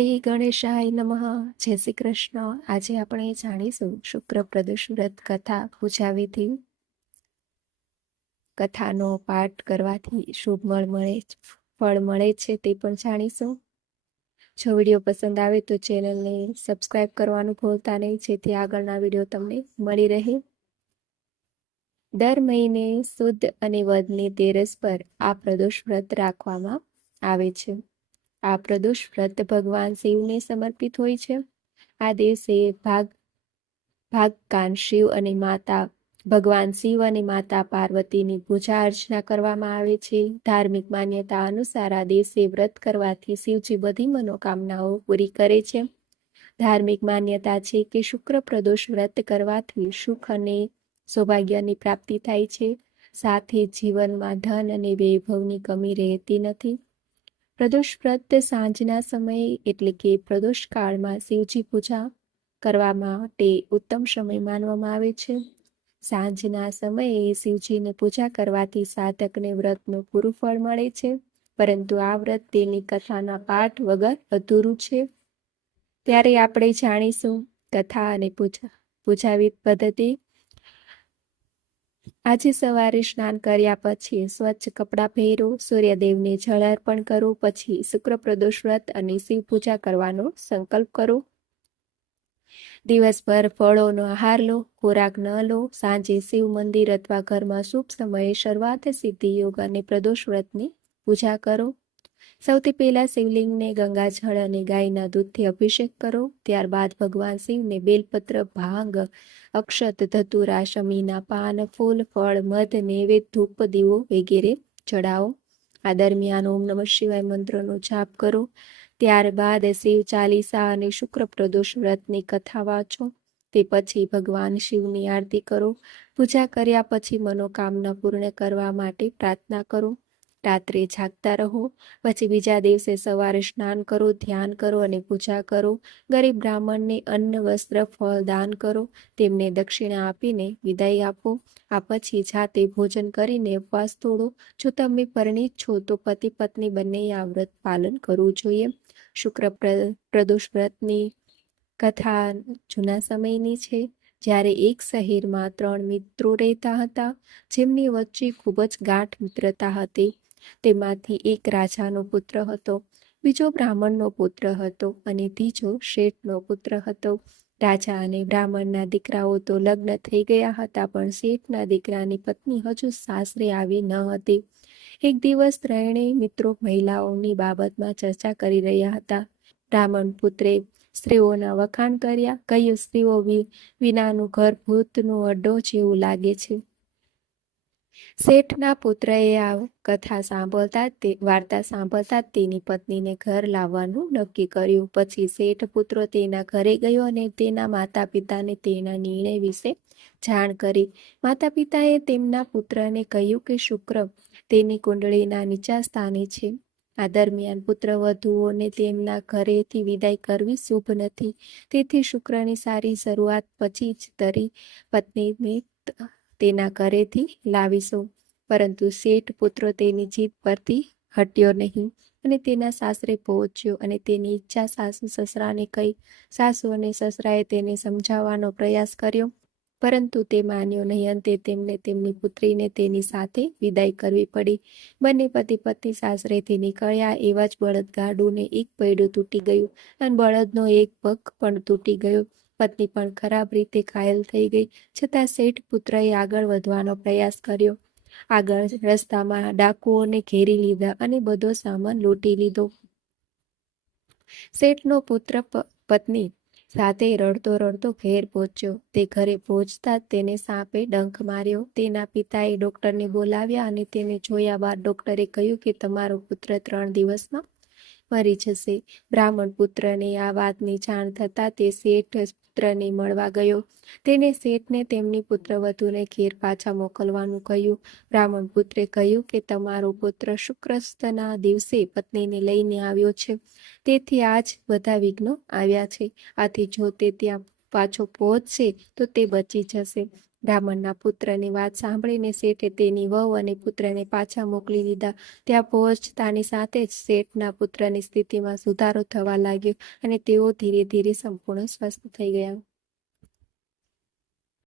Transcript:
શ્રી ગણેશાય નમઃ. જય શ્રી કૃષ્ણ. આજે આપણે જાણીશું શુક્ર પ્રદોષ વ્રત કથા પૂજા કથાનો પાઠ કરવાથી શુભ મળ મળે ફળ મળે છે તે પણ જાણીશું. જો વીડિયો પસંદ આવે તો ચેનલને સબસ્ક્રાઇબ કરવાનું ભૂલતા નહીં, જેથી આગળના વીડિયો તમને મળી રહે. દર મહિને શુદ્ધ અને વધની તેરસ પર આ પ્રદોષ વ્રત રાખવામાં આવે છે. આ પ્રદોષ વ્રત ભગવાન શિવને સમર્પિત હોય છે. આ દિવસે ભાગ, ભાગકાન શિવ અને માતા, ભગવાન શિવ અને માતા પાર્વતીની પૂજા અર્ચના કરવામાં આવે છે. ધાર્મિક માન્યતા અનુસાર આ દિવસે વ્રત કરવાથી શિવજી બધી મનોકામનાઓ પૂરી કરે છે. ધાર્મિક માન્યતા છે કે શુક્ર પ્રદોષ વ્રત કરવાથી સુખ અને સૌભાગ્યની પ્રાપ્તિ થાય છે. સાથે જીવનમાં ધન અને વૈભવની કમી રહેતી નથી. પ્રદોષ વ્રત સાંજના સમયે એટલે કે પ્રદોષ કાળમાં શિવજી પૂજા કરવા માટે ઉત્તમ સમય માનવામાં આવે છે. સાંજના સમયે શિવજીને પૂજા કરવાથી સાધકને વ્રતનું પૂરું ફળ મળે છે, પરંતુ આ વ્રત તેની કથાના પાઠ વગર અધૂરું છે. ત્યારે આપણે જાણીશું કથા અને પૂજા, પૂજાવિધ પદ્ધતિ આજે સવારે સ્નાન કર્યા પછી સ્વચ્છ કપડાં પહેરો, સૂર્યદેવને જળ અર્પણ કરો, પછી શુક્ર પ્રદોષ વ્રત અને શિવ પૂજા કરવાનો સંકલ્પ કરો. દિવસભર ફળોનો આહાર લો, ખોરાક ન લો, સાંજે શિવ મંદિર અથવા ઘરમાં શુભ સમયે શરૂઆત સિદ્ધિ યોગ અને પ્રદોષ વ્રતની પૂજા કરો. સૌથી પહેલા શિવલિંગને ગંગાજળ અને ગાયના દૂધથી અભિષેક કરો. ત્યારબાદ ભગવાન શિવને બેલપત્ર, ભાંગ, અક્ષત, ધતુરા, શમીના પાન, ફૂલ, ફળ, મધ નૈવેદ ધૂપ, દીવો વગેરે ચડાવો. આ દરમિયાન ઓમ નમઃ શિવાય મંત્રનો જાપ કરો. ત્યારબાદ શિવ ચાલીસા અને શુક્ર પ્રદોષ વ્રતની કથા વાંચો. તે પછી ભગવાન શિવની આરતી કરો. પૂજા કર્યા પછી મનોકામના પૂર્ણ કરવા માટે પ્રાર્થના કરો. રાત્રે જાગતા રહો, પછી બીજા દિવસે સવારે સ્નાન કરો, ધ્યાન કરો અને પૂજા કરો. ગરીબ બ્રાહ્મણને અન્ન, વસ્ત્ર, ફળ, દાન કરો. તેમને દક્ષિણા આપીને વિદાય આપો. આ પછી જાતે ભોજન કરીને ઉપવાસ તોડો. જો તમે પરણિત છો, તો પતિ પત્ની બંને આ વ્રત પાલન કરવું જોઈએ. શુક્ર પ્રદોષ વ્રતની કથા જૂના સમયની છે. જ્યારે એક શહેરમાં ત્રણ મિત્રો રહેતા હતા, જેમની વચ્ચે ખૂબ જ ગાઢ મિત્રતા હતી. તેમાંથી એક રાજાનો પુત્ર હતો, બીજો બ્રાહ્મણનો પુત્ર હતો અને ત્રીજો શેઠનો પુત્ર હતો. રાજા અને બ્રાહ્મણના દીકરાઓ તો લગ્ન થઈ ગયા હતા, પણ શેઠના દીકરાની પત્ની હજુ સાસરે આવી ન હતી. એક દિવસ ત્રણેય મિત્રો મહિલાઓની બાબતમાં ચર્ચા કરી રહ્યા હતા. બ્રાહ્મણ પુત્રે સ્ત્રીઓના વખાણ કર્યા, કહ્યું, સ્ત્રીઓ વિનાનું ઘર ભૂતનો અડ્ડો જેવું લાગે છે. શેઠના પુત્રએ આ કથા સાંભળતા તે, વાર્તા સાંભળતા તેની પત્નીને ઘર લાવવાનું નક્કી કર્યું. પછી શેઠ પુત્રો તેના ઘરે ગયો અને તેના માતા પિતાને તેના નિર્ણય વિશે જાણ કરી. માતા પિતાએ તેમના પુત્રને કહ્યું કે, શુક્ર, તેની કુંડળીના નીચા સ્થાને છે. આ દરમિયાન પુત્ર વધુઓને તેમના ઘરેથી વિદાય કરવી શુભ નથી. તેથી શુક્રની સારી શરૂઆત પછી જ તરી પત્નીને તેના ઘરેથી લાવીશું. પરંતુ શેઠ પુત્રો તેની જીત પરથી હટ્યો નહીં અને તેના સાસરે પહોંચ્યો અને તેની ઈચ્છા સાસુ સસરાને કહી, સાસુ અને સસરાએ તેને સમજાવવાનો પ્રયાસ કર્યો, પરંતુ તે માન્યો નહીં. અંતે તેમને તેમની પુત્રીને તેની સાથે વિદાય કરવી પડી. બંને પતિ પત્ની સાસરેથી નીકળ્યા એવા જ બળદ ગાડુને એક પૈડું તૂટી ગયું અને બળદનો એક પગ પણ તૂટી ગયો. પત્ની પણ ખરાબ રીતે ઘાયલ થઈ ગઈ, છતાં શેઠ પુત્રએ આગળ વધવાનો પ્રયાસ કર્યો. આગળ રસ્તામાં ડાકુઓને ઘેરી લીધા અને બધો સામાન લૂંટી લીધો. શેઠનો પુત્ર પત્ની સાથે રડતો રડતો ઘેર પહોંચ્યો. તે ઘરે પહોંચતા તેને સાપે ડંખ માર્યો. તેના પિતાએ ડોક્ટરને બોલાવ્યા અને તેને જોયા બાદ ડોક્ટરે કહ્યું કે તમારો પુત્ર ત્રણ દિવસમાં મરી જશે. બ્રાહ્મણ પુત્રને આ વાતની જાણ થતાં તે શેઠ પુત્રને મળવા ગયો. તેને શેઠને તેમની પુત્રવધુને ઘેર પાછા મોકલવાનું કહ્યું. બ્રાહ્મણ પુત્રે કહ્યું કે તમારો પુત્ર શુક્રસ્તના દિવસે પત્નીને લઈને આવ્યો છે. તેથી આજ બધા વિઘ્નો આવ્યા છે. આથી જો તે ત્યાં પાછો પહોંચશે તો તે બચી જશે. બ્રાહ્મણના પુત્રની વાત સાંભળીને શેઠે તેની વહુ અને પુત્રને પાછા મોકલી દીધા. ત્યાં પહોંચતાની સાથે જ શેઠના પુત્રની સ્થિતિમાં સુધારો થવા લાગ્યો અને તેઓ ધીરે ધીરે સંપૂર્ણ સ્વસ્થ થઈ ગયા.